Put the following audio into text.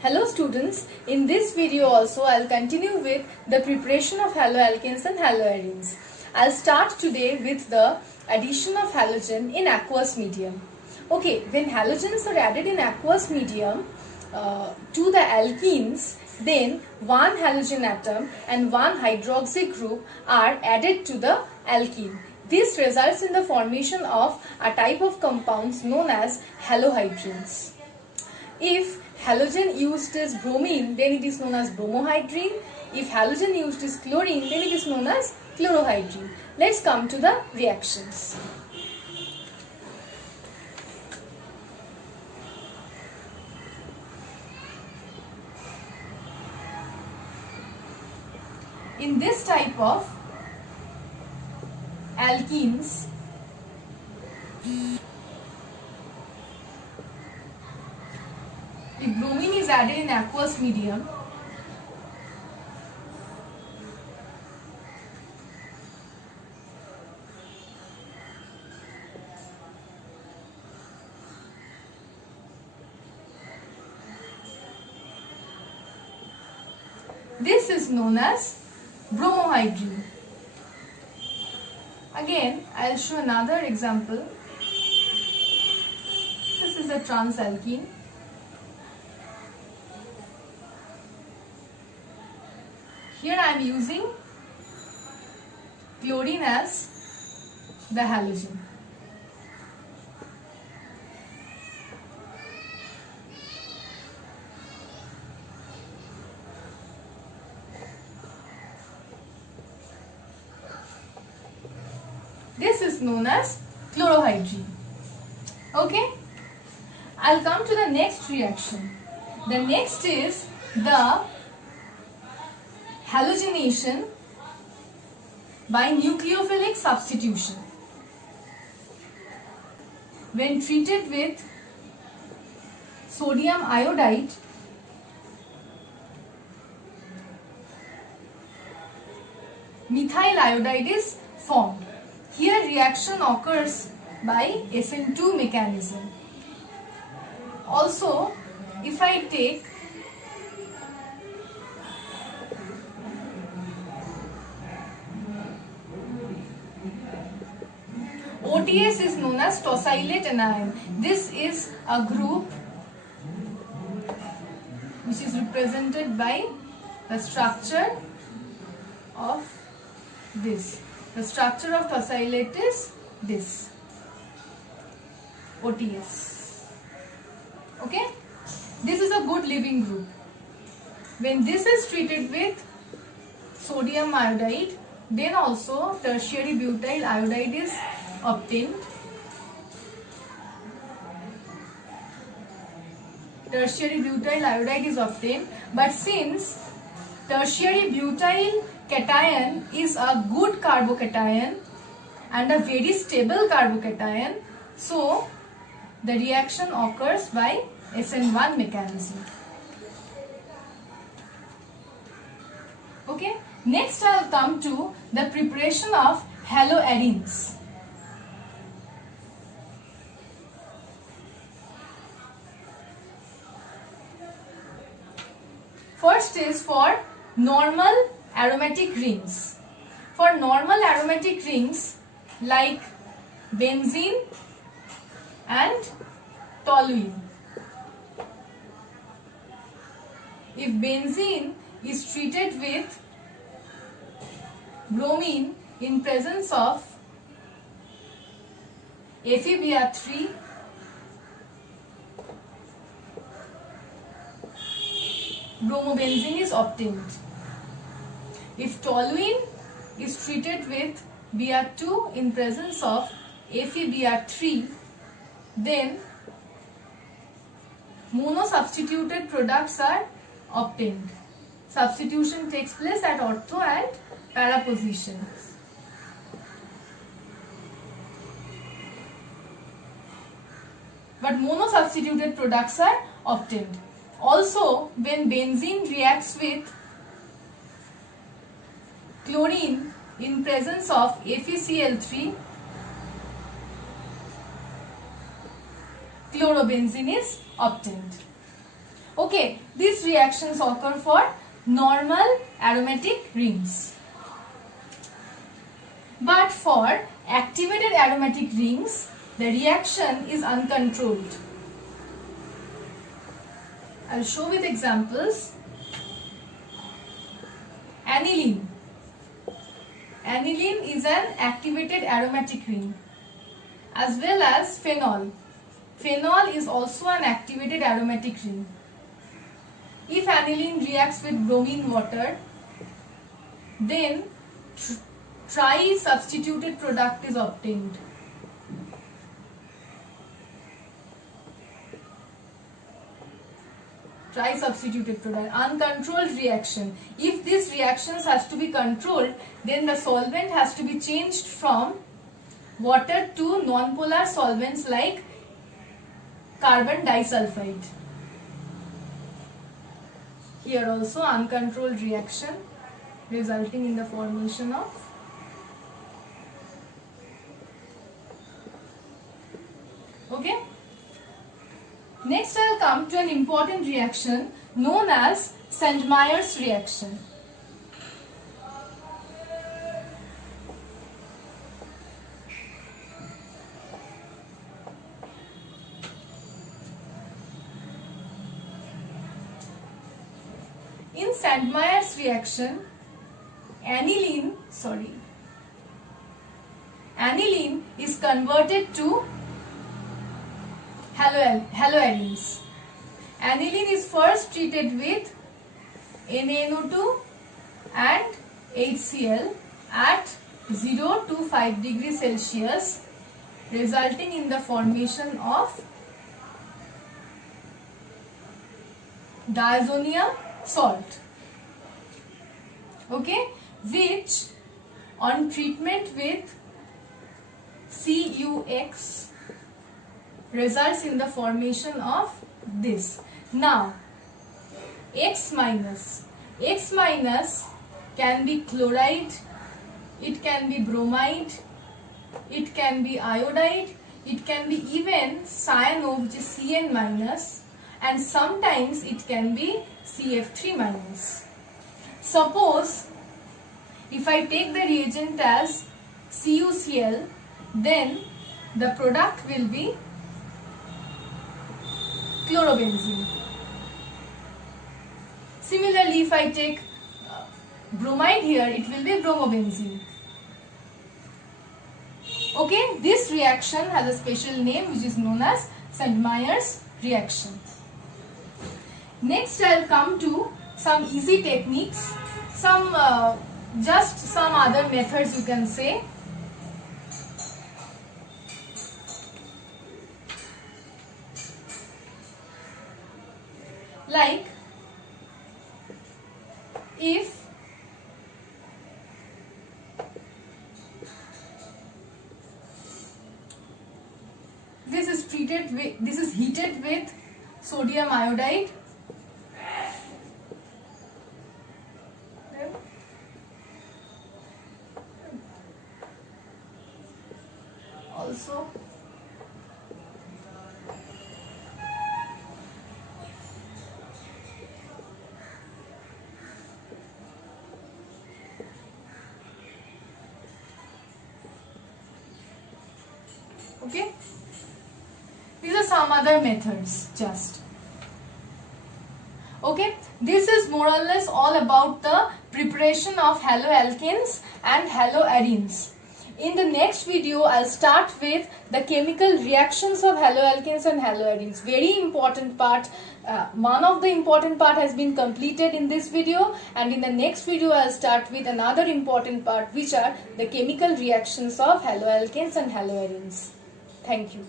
Hello students, in this video also I'll continue with the preparation of haloalkanes and haloarenes. I'll start today with the addition of halogen in aqueous medium. Okay, when halogens are added in aqueous medium to the alkenes, then one halogen atom and one hydroxy group are added to the alkene. This results in the formation of a type of compounds known as halohydrines. If halogen used is bromine, then it is known as bromohydrine. If halogen used is chlorine, then it is known as chlorohydrine. Let's come to the reactions. In this type of alkenes, if bromine is added in aqueous medium, this is known as bromohydrine. Again, I'll show another example. This is a transalkene. Here I am using chlorine as the halogen. This is known as chlorohydrine. Okay? I'll come to the next reaction. The next is the halogenation by nucleophilic substitution. When treated with sodium iodide, methyl iodide is formed. Here reaction occurs by SN2 mechanism. Also, if I take OTS is known as tosylate anion. This is a group which is represented by the structure of this. The structure of tosylate is this, OTS. Okay? This is a good leaving group. When this is treated with sodium iodide, then also tertiary butyl iodide is obtained. Tertiary butyl iodide is obtained, but since tertiary butyl cation is a good carbocation and a very stable carbocation, so the reaction occurs by SN1 mechanism. Okay, next I will come to the preparation of haloarenes. First is for normal aromatic rings. For normal aromatic rings like benzene and toluene. If benzene is treated with bromine in presence of FeBr3, bromobenzene is obtained. If toluene is treated with Br2 in presence of FeBr3, then mono-substituted products are obtained. Substitution takes place at ortho and para positions. But mono-substituted products are obtained. Also, when benzene reacts with chlorine in presence of FeCl3, chlorobenzene is obtained. Okay, these reactions occur for normal aromatic rings. But for activated aromatic rings, the reaction is uncontrolled. I'll show with examples. Aniline. Aniline is an activated aromatic ring, as well as phenol. Phenol is also an activated aromatic ring. If aniline reacts with bromine water, then tri-substituted product is obtained. Tri-substituted product, uncontrolled reaction. If this reactions has to be controlled, then the solvent has to be changed from water to non-polar solvents like carbon disulfide. Here also uncontrolled reaction resulting in the formation of okay. Next I'll come to an important reaction known as Sandmeyer's reaction. In Sandmeyer's reaction, aniline is converted to haloarenes. Aniline is first treated with NaNO2 and HCl at 0 to 5 degrees Celsius, resulting in the formation of diazonium salt, okay, which on treatment with CuX results in the formation of this. Now X minus can be chloride, it can be bromide, it can be iodide, it can be even cyano, which is Cn minus, and sometimes it can be CF3 minus. Suppose if I take the reagent as CuCl, then the product will be chlorobenzene. Similarly, if I take bromide here, it will be bromobenzene. Okay, this reaction has a special name which is known as Sandmeyer's reaction. Next, I'll come to some easy techniques, just some other methods you can say. Like, if this is heated with sodium iodide, also okay, these are some other methods just. Okay, this is more or less all about the preparation of haloalkanes and haloarenes. In the next video, I'll start with the chemical reactions of haloalkanes and haloarenes. Very important part. One of the important part has been completed in this video, and in the next video, I'll start with another important part, which are the chemical reactions of haloalkanes and haloarenes. Thank you.